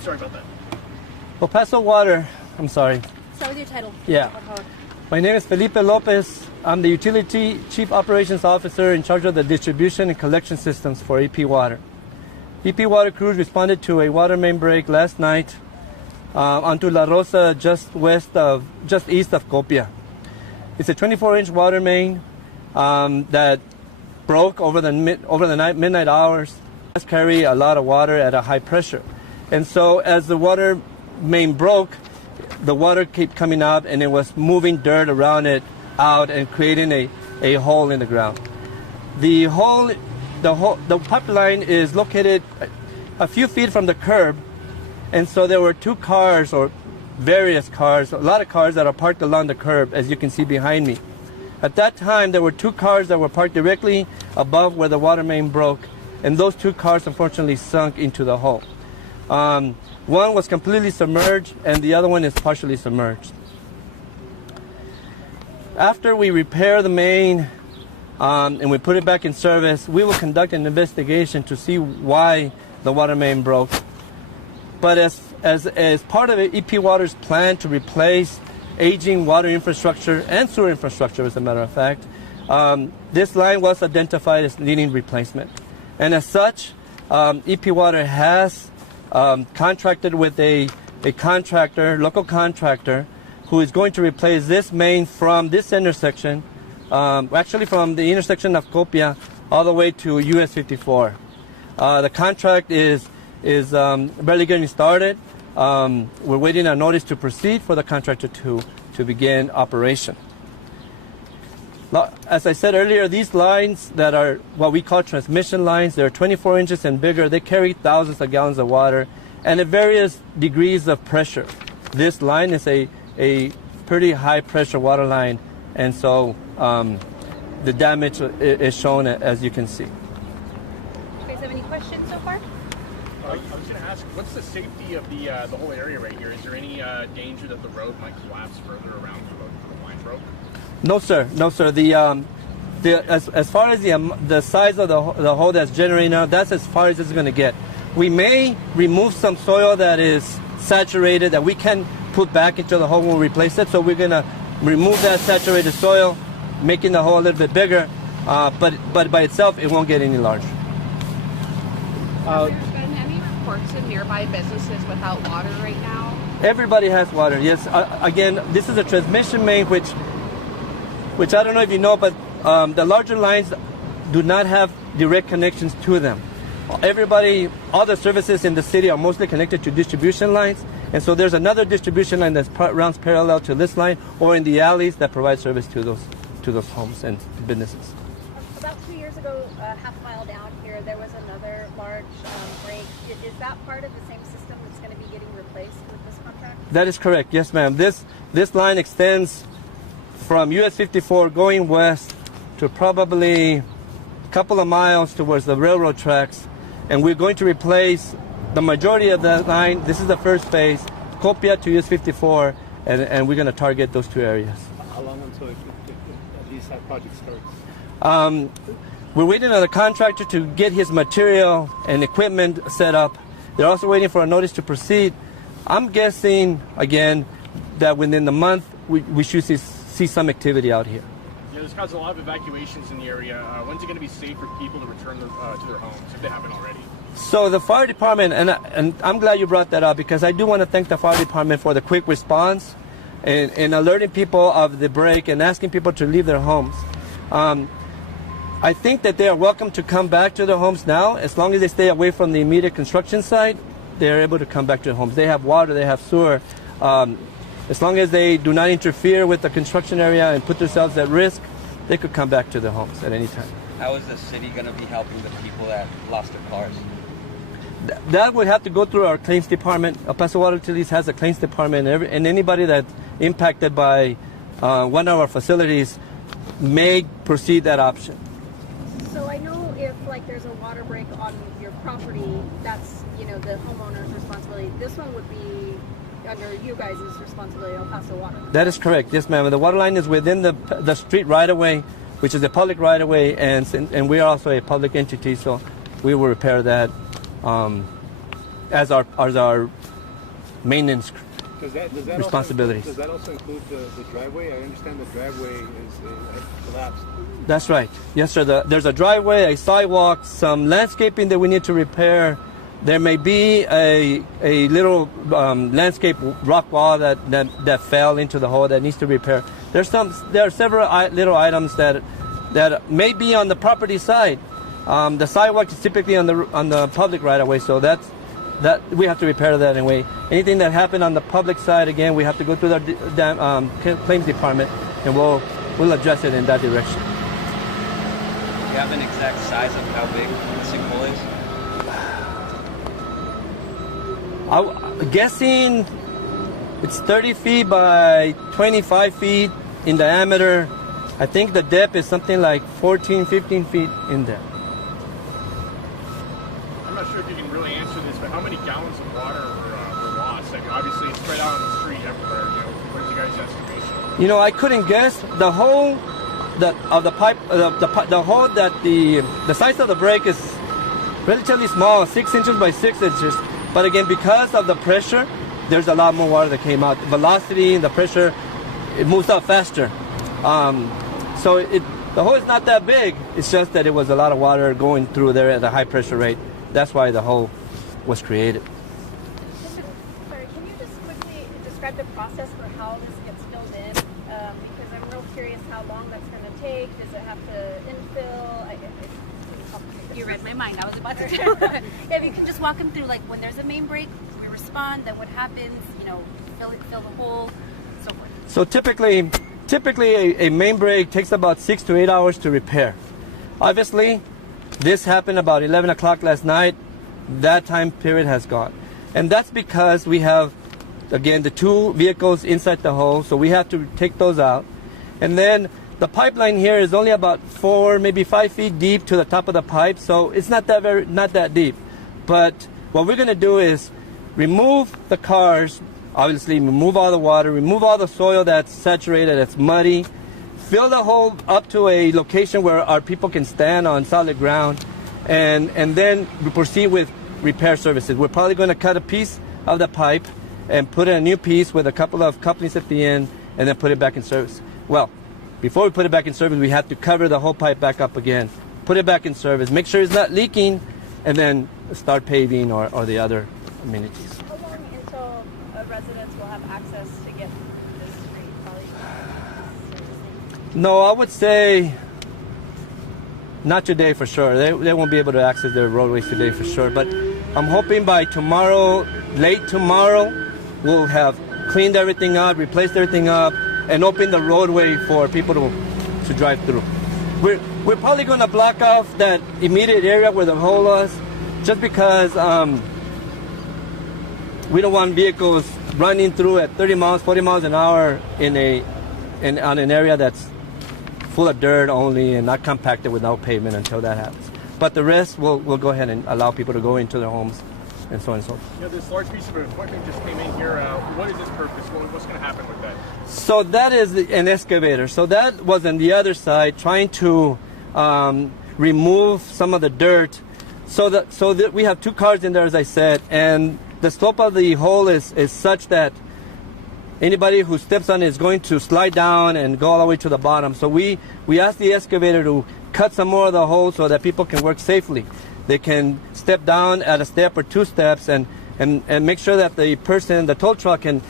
Sorry about that. Well, Paso Water, I'm sorry. Start with your title. Yeah. My name is Felipe Lopez. I'm the Utility Chief Operations Officer in charge of the distribution and collection systems for EP Water. EP Water crews responded to a water main break last night onto La Rosa, just east of Copia. It's a 24-inch water main that broke over the midnight hours. It does carry a lot of water at a high pressure, and so as the water main broke, the water kept coming out, and it was moving dirt around it out and creating a hole in the ground. The pipeline is located a few feet from the curb, and so there were two cars, or various cars, a lot of cars that are parked along the curb, as you can see behind me. At that time, there were two cars that were parked directly above where the water main broke, and those two cars unfortunately sunk into the hole. One was completely submerged, and the other one is partially submerged. After we repair the main and we put it back in service, we will conduct an investigation to see why the water main broke. But as part of EP Water's plan to replace aging water infrastructure and sewer infrastructure, as a matter of fact, this line was identified as needing replacement. And as such, EP Water has contracted with a local contractor, who is going to replace this main from this intersection, actually from the intersection of Copia all the way to US 54. The contract is barely getting started. We're waiting a notice to proceed for the contractor to begin operation. As I said earlier, these lines that are what we call transmission lines, they're 24 inches and bigger. They carry thousands of gallons of water and at various degrees of pressure. This line is a pretty high pressure water line, and so the damage is shown as you can see. You guys have any questions so far? I was going to ask, what's the safety of the whole area right here? Is there any danger that the road might collapse further around the line broke? No, sir. No, sir. As far as the size of the hole that's generating now, that's as far as it's going to get. We may remove some soil that is saturated that we can put back into the hole when we replace it. So we're going to remove that saturated soil, making the hole a little bit bigger. But by itself, it won't get any larger. Has there been any reports of nearby businesses without water right now? Everybody has water. Yes. Again, this is a transmission main, which I don't know if you know, but the larger lines do not have direct connections to them. All the services in the city are mostly connected to distribution lines, and so there's another distribution line that runs parallel to this line, or in the alleys that provide service to those homes and businesses. About 2 years ago, half a mile down here, there was another large break. Is that part of the same system that's going to be getting replaced with this contract? That is correct. Yes, ma'am. This line extends from US 54 going west to probably a couple of miles towards the railroad tracks, and we're going to replace the majority of that line. This is the first phase, Copia to US 54, and we're going to target those two areas. How long until at least that project starts? We're waiting on the contractor to get his material and equipment set up. They're also waiting for a notice to proceed. I'm guessing, again, that within the month we should see some activity out here. Yeah, there's caused a lot of evacuations in the area. When's it going to be safe for people to return to their homes, if they haven't already? So the fire department, and I'm glad you brought that up, because I do want to thank the fire department for the quick response and alerting people of the break and asking people to leave their homes. I think that they are welcome to come back to their homes now. As long as they stay away from the immediate construction site, they're able to come back to their homes. They have water, they have sewer. As long as they do not interfere with the construction area and put themselves at risk, they could come back to their homes at any time. How is the city going to be helping the people that lost their cars? That would have to go through our claims department. El Paso Water Utilities has a claims department, and anybody that's impacted by one of our facilities may proceed that option. So I know if there's a water break on your property, that's the homeowner's responsibility. This one would be under you guys' responsibility, El Paso Water. That is correct. Yes, ma'am. The water line is within the street right-of-way, which is a public right-of-way, and we are also a public entity, so we will repair that as our maintenance Does that responsibilities. does that also include the driveway? I understand the driveway is collapsed. That's right. Yes, sir. There's a driveway, a sidewalk, some landscaping that we need to repair. There may be a little landscape rock wall that fell into the hole that needs to repair. There are several little items that may be on the property side. The sidewalk is typically on the public right of way, so that we have to repair that anyway. Anything that happened on the public side, again, we have to go through the claims department, and we'll address it in that direction. Do you have an exact size of how big the sinkhole is? I'm guessing it's 30 feet by 25 feet in diameter. I think the depth is something like 14, 15 feet in there. I'm not sure if you can really answer this, but how many gallons of water were lost? I mean, obviously, it's spread out on the street everywhere. You know, what's your guys' estimation? You know, I couldn't guess. The hole of the pipe, the hole that the size of the break is relatively small, 6 inches by 6 inches. But again, because of the pressure, there's a lot more water that came out. Velocity, the pressure, it moves out faster. So the hole is not that big. It's just that it was a lot of water going through there at a high pressure rate. That's why the hole was created. Sorry, can you just quickly describe the process for how this gets filled in? Because I'm real curious how long that's going to take. Does it have to infill? You read my mind. I was about to tell. Yeah, if you can just walk them through, like when there's a main break, we respond. Then what happens? You know, fill the hole, so forth. So typically a main break takes about 6 to 8 hours to repair. Obviously, this happened about 11 o'clock last night. That time period has gone. And that's because we have, again, the 2 vehicles inside the hole, so we have to take those out. And then the pipeline here is only about 4, maybe 5 feet deep to the top of the pipe, so it's not that deep. But what we're going to do is remove the cars, obviously remove all the water, remove all the soil that's saturated, that's muddy, fill the hole up to a location where our people can stand on solid ground, and then we proceed with repair services. We're probably going to cut a piece of the pipe and put in a new piece with a couple of couplings at the end, and then put it back in service. Well, before we put it back in service, we have to cover the whole pipe back up again, put it back in service, make sure it's not leaking, and then start paving or the other amenities. How long until residents will have access to get this street? Probably No, I would say not today for sure. They won't be able to access their roadways today for sure. But I'm hoping by tomorrow, late tomorrow, we'll have cleaned everything up, replaced everything up, and open the roadway for people to drive through. We're probably going to block off that immediate area where the hole was, just because we don't want vehicles running through at 30 miles, 40 miles an hour on an area that's full of dirt only and not compacted with no pavement until that happens. But the rest, we'll go ahead and allow people to go into their homes and so on and so forth. You know, this large piece of equipment just came in here. What is its purpose? What's going to happen with that? So that is an excavator. So that was on the other side, trying to remove some of the dirt. So that we have 2 cars in there, as I said, and the slope of the hole is such that anybody who steps on it is going to slide down and go all the way to the bottom. So we asked the excavator to cut some more of the hole so that people can work safely. They can step down at a step or 2 steps and make sure that the tow truck can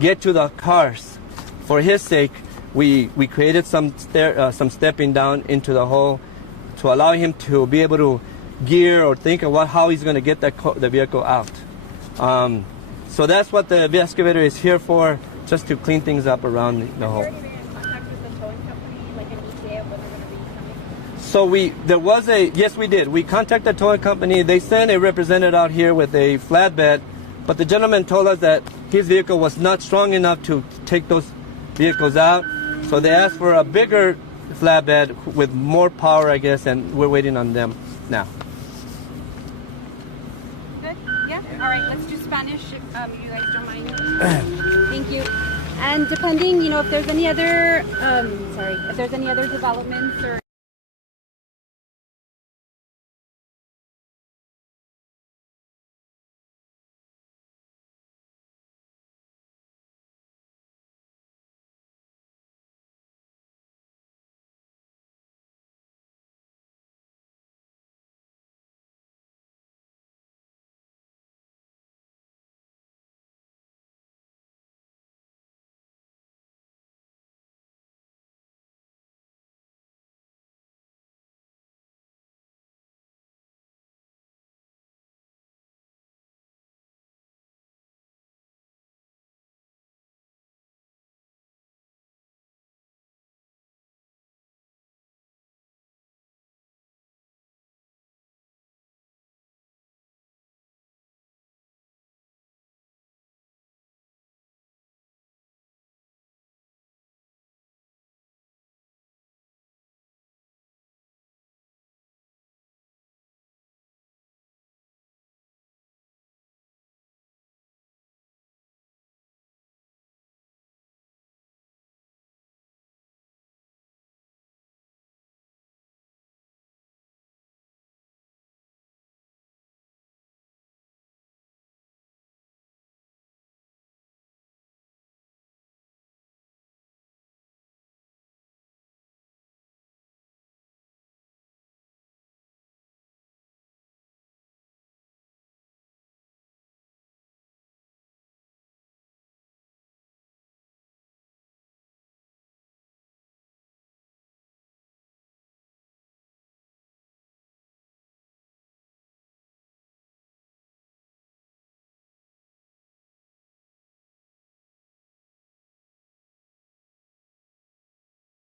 get to the cars. For his sake, we created some stepping down into the hole to allow him to be able to gear or think of how he's going to get the vehicle out. So that's what the excavator is here for, just to clean things up around the hole. Have you already been in contact with the towing company, like an ETA of when they're going to be coming? So yes, we did. We contacted the towing company. They sent a representative out here with a flatbed, but the gentleman told us that his vehicle was not strong enough to take those vehicles out. So they asked for a bigger flatbed with more power, I guess, and we're waiting on them now. Good? Yeah? All right, let's do Spanish if you guys don't mind. Thank you. And depending, if there's any other, if there's any other developments or